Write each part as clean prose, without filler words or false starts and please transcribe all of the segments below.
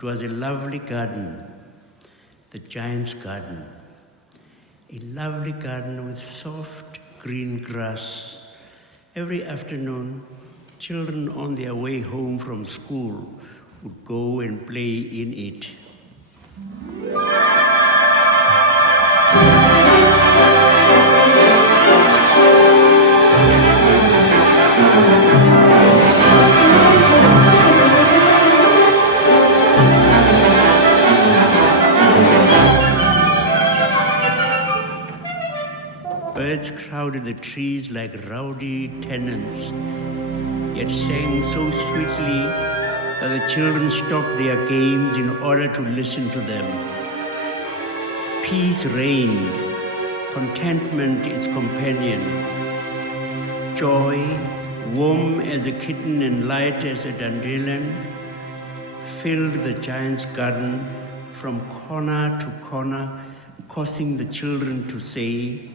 It was a lovely garden, the giant's garden. A lovely garden with soft green grass. Every afternoon, children on their way home from school would go and play in it. Birds crowded the trees like rowdy tenants, yet sang so sweetly that the children stopped their games in order to listen to them. Peace reigned, contentment its companion. Joy, warm as a kitten and light as a dandelion, filled the giant's garden from corner to corner, causing the children to say,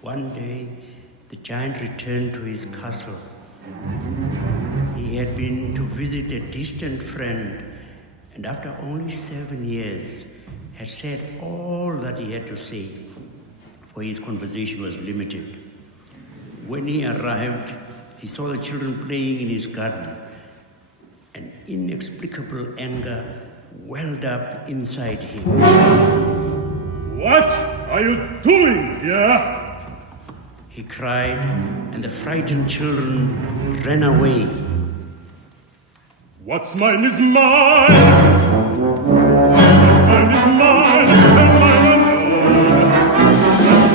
One day, the giant returned to his castle. He had been to visit a distant friend, and after only 7 years, had said all that he had to say, for his conversation was limited. When he arrived, he saw the children playing in his garden. An inexplicable anger welled up inside him. What are you doing here? He cried, and the frightened children ran away. What's mine is mine. What's mine is mine, and mine alone.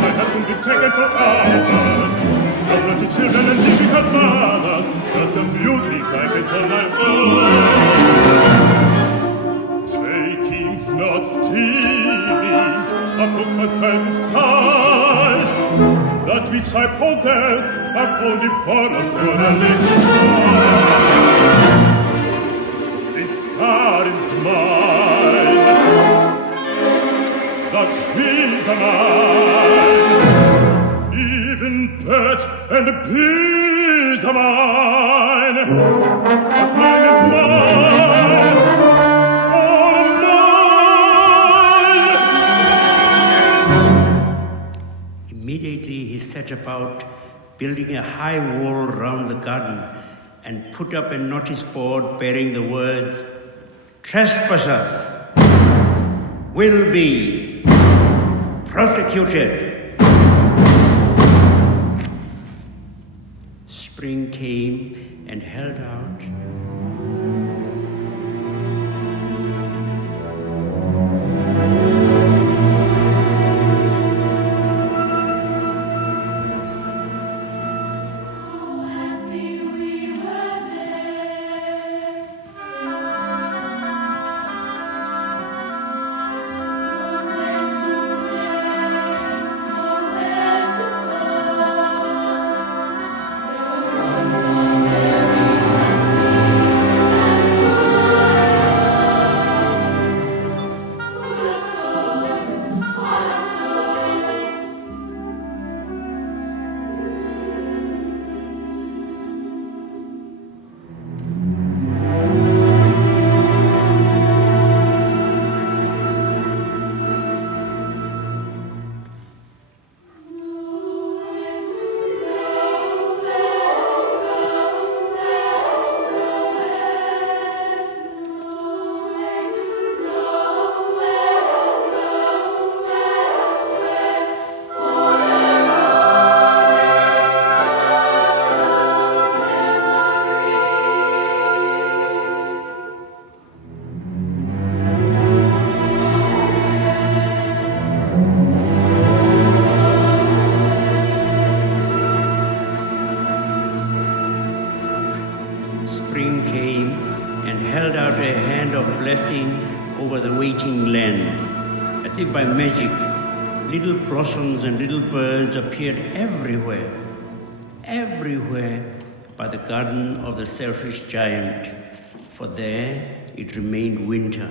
My hasn't been taken for others. Naughty children and difficult mothers. Just a few things I can call my own. Taking's not stealing. A book my parents style. That which I possess, I've only borrowed for a little while. This garden's mine, that trees are mine, even birds and bees are mine. What's mine is mine, all of mine. Immediately he set about building a high wall round the garden and put up a notice board bearing the words, "Trespassers will be prosecuted. Spring came and held out. Spring came and held out a hand of blessing over the waiting land. As if by magic, little blossoms and little birds appeared everywhere by the garden of the selfish giant, for there it remained winter.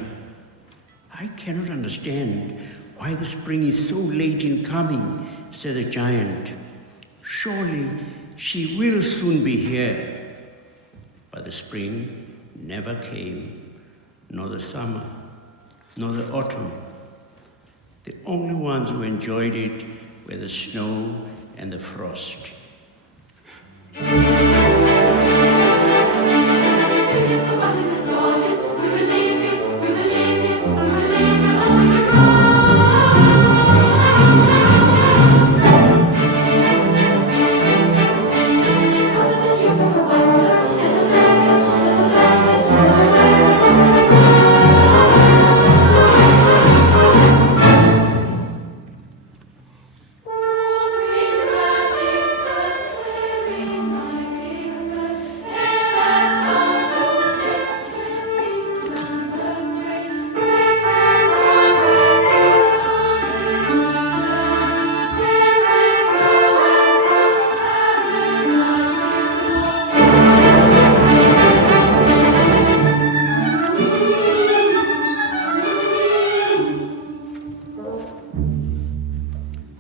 I cannot understand why the spring is so late in coming, said the giant. Surely she will soon be here. But the spring never came, nor the summer, nor the autumn. The only ones who enjoyed it were the snow and the frost.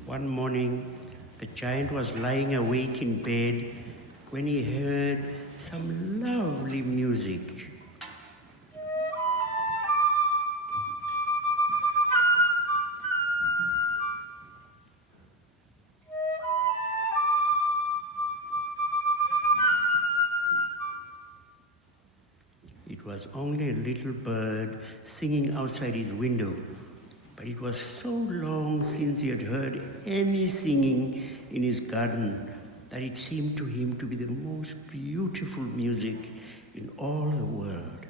One morning, the giant was lying awake in bed when he heard some lovely music. It was only a little bird singing outside his window, but it was so long since he had heard any singing in his garden that it seemed to him to be the most beautiful music in all the world.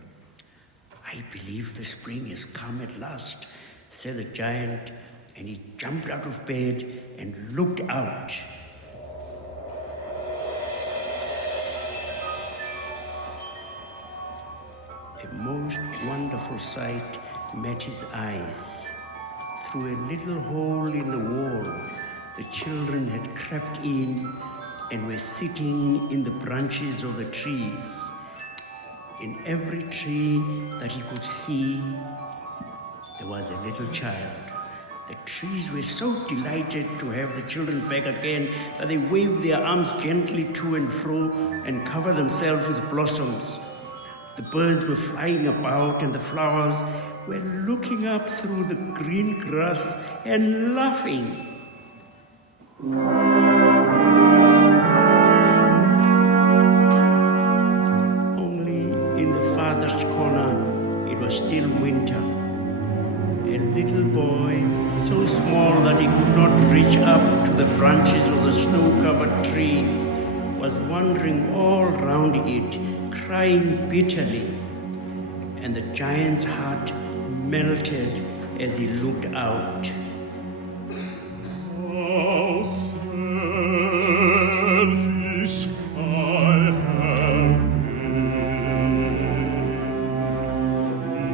I believe the spring has come at last, said the giant, and he jumped out of bed and looked out. A most wonderful sight met his eyes. Through a little hole in the wall, the children had crept in and were sitting in the branches of the trees. In every tree that he could see, there was a little child. The trees were so delighted to have the children back again that they waved their arms gently to and fro and covered themselves with blossoms. The birds were flying about and the flowers were looking up through the green grass and laughing. Only in the farthest corner, it was still winter. A little boy, so small that he could not reach up to the branches of the snow-covered tree, was wandering all round it, crying bitterly. And the giant's heart melted as he looked out. How selfish I have been.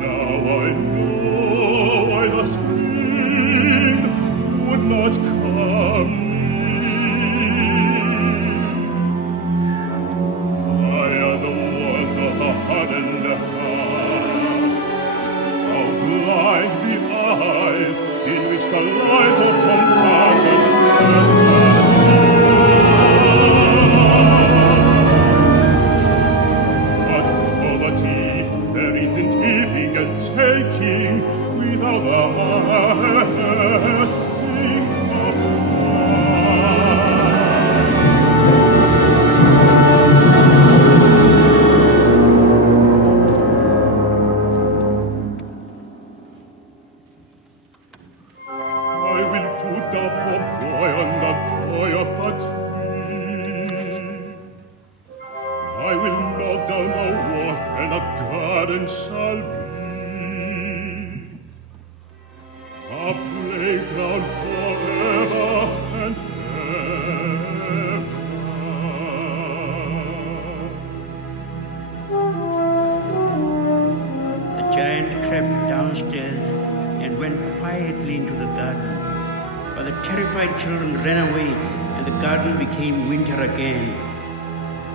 Now I know why the spring would not come near. Why are the walls of the hardened heart? How blind the eyes in which the light of compassion has but poverty, there isn't giving and taking without the blessing of I will put the poor boy on the boy of a tree. I will knock down a wall and a garden shall be a playground forever and ever. The giant crept downstairs and went quietly into the garden. But the terrified children ran away, and the garden became winter again.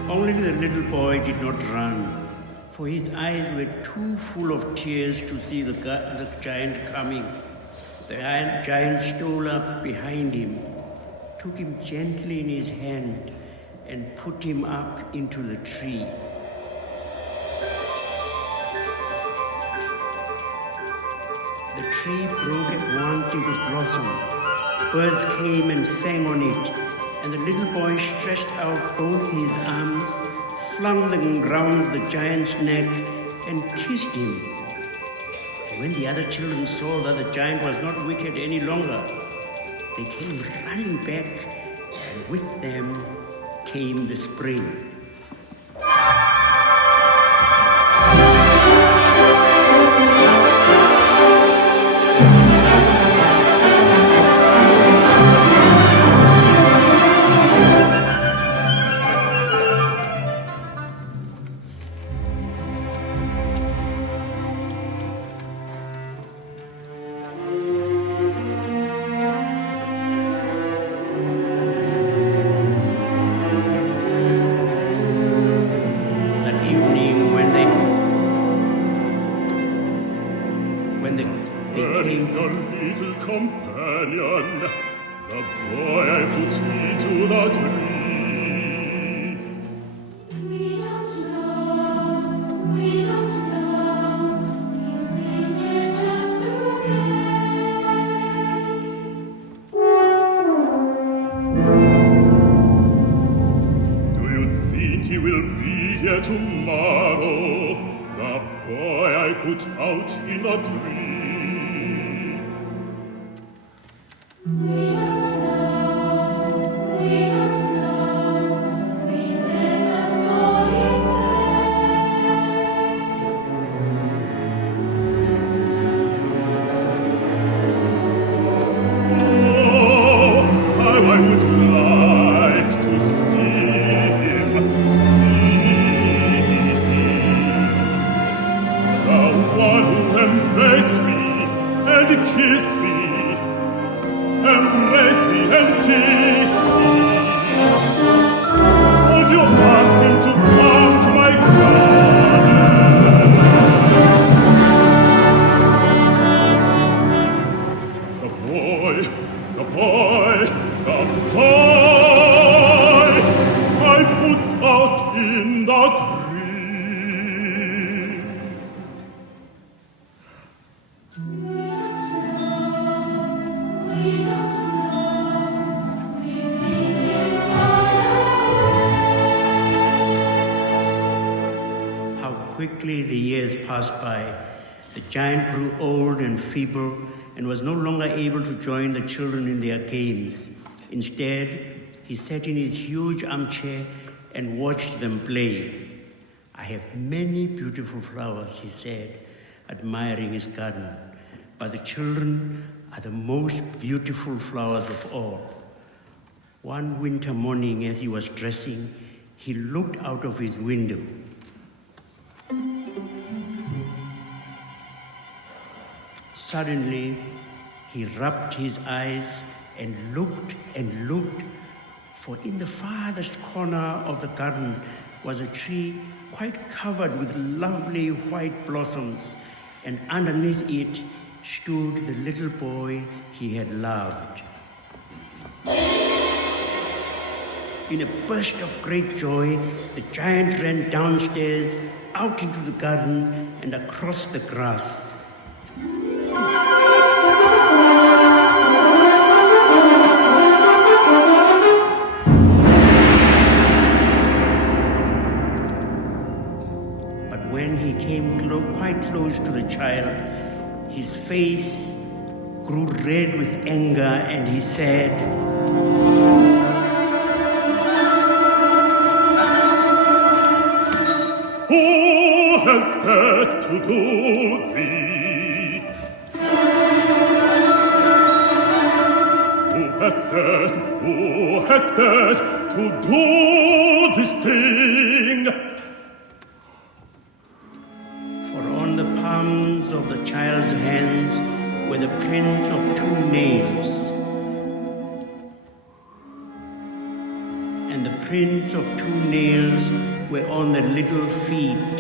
Only the little boy did not run, for his eyes were too full of tears to see the giant coming. The giant stole up behind him, took him gently in his hand, and put him up into the tree. The tree broke at once into blossom. Birds came and sang on it, and the little boy stretched out both his arms, flung them round the giant's neck, and kissed him. And when the other children saw that the giant was not wicked any longer, they came running back, and with them came the spring. Companion, the boy I put into the tree. We don't know, he's in here just today. Do you think he will be here tomorrow? The boy I put out in the tree. We don't know, we never saw him Oh, how I would like to see him, the one who embraced me and kissed me. Embrace me and kiss me. Would you ask him to come to my garden? The boy I put out in the tree. We don't know, we think he's far away. How quickly the years passed by. The giant grew old and feeble, and was no longer able to join the children in their games. Instead, he sat in his huge armchair and watched them play. "I have many beautiful flowers," he said, admiring his garden, "but the children are the most beautiful flowers of all." One winter morning, as he was dressing, he looked out of his window. Suddenly, he rubbed his eyes and looked, for in the farthest corner of the garden was a tree quite covered with lovely white blossoms, and underneath it stood the little boy he had loved. In a burst of great joy, the giant ran downstairs, out into the garden, and across the grass. But when he came quite close to the child, his face grew red with anger, and he said, "Who has dared to do thee? Who had dared to do this thing?" For on the palms of the child's hands were the prints of 2 nails, and the prints of 2 nails were on the little feet.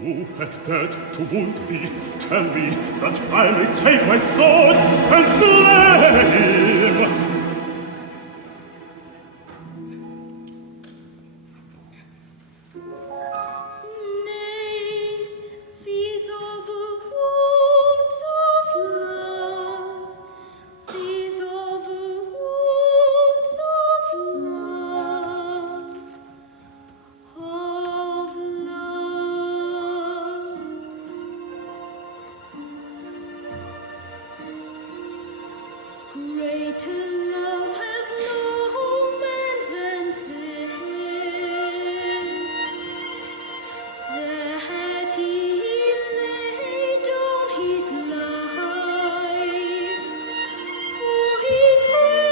Who hath dared to wound thee? Tell me, that I may take my sword and slay him. Nay, these are the wounds of love. These are the wounds of love. Of love. Greater love has no man than this, that he laid down his life for his friends,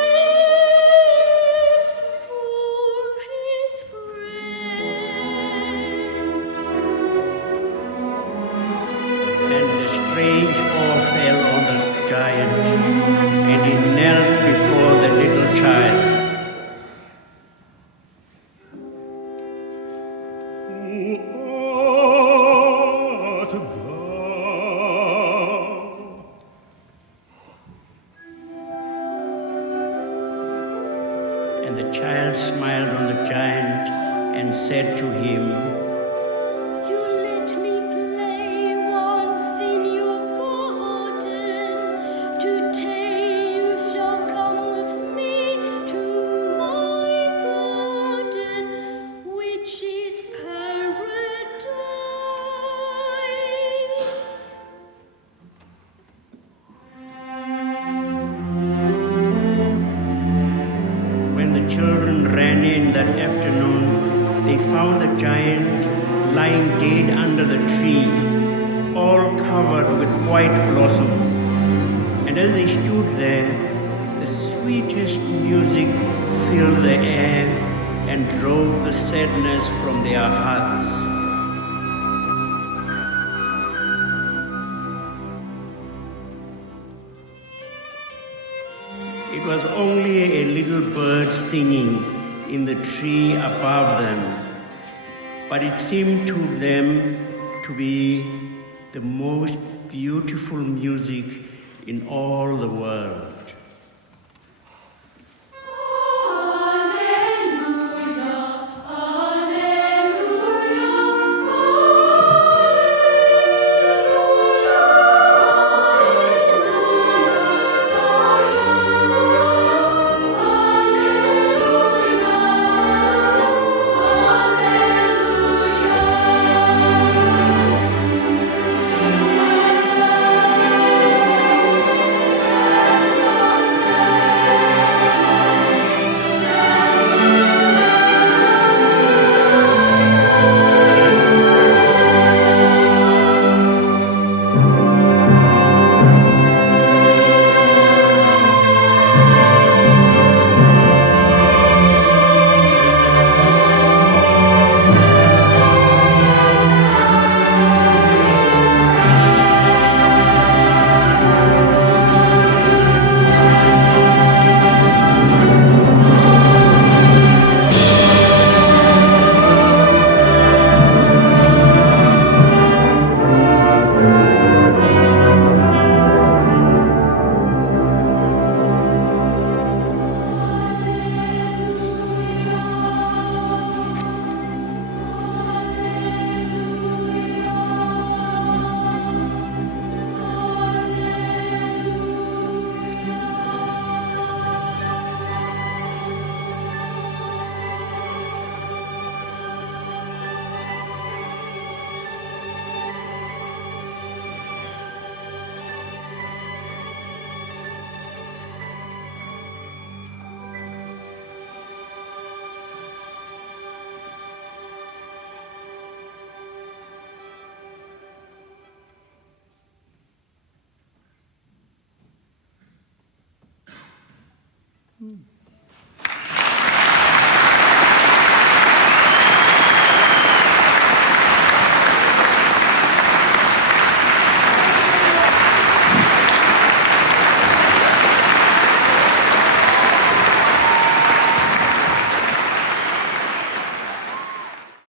And a strange awe fell on the giant, and he knelt before the little child. Who art thou? And the child smiled on the giant and said to him, You let me play once in your garden. Today you shall come with me to my garden, which is paradise. When the children ran in that afternoon, they found the giant lying dead under the tree, all covered with white blossoms. And as they stood there, the sweetest music filled the air and drove the sadness from their hearts. It was only a little bird singing in the tree above them, but it seemed to them to be the most beautiful music in all the world. Alleluia. Hmm.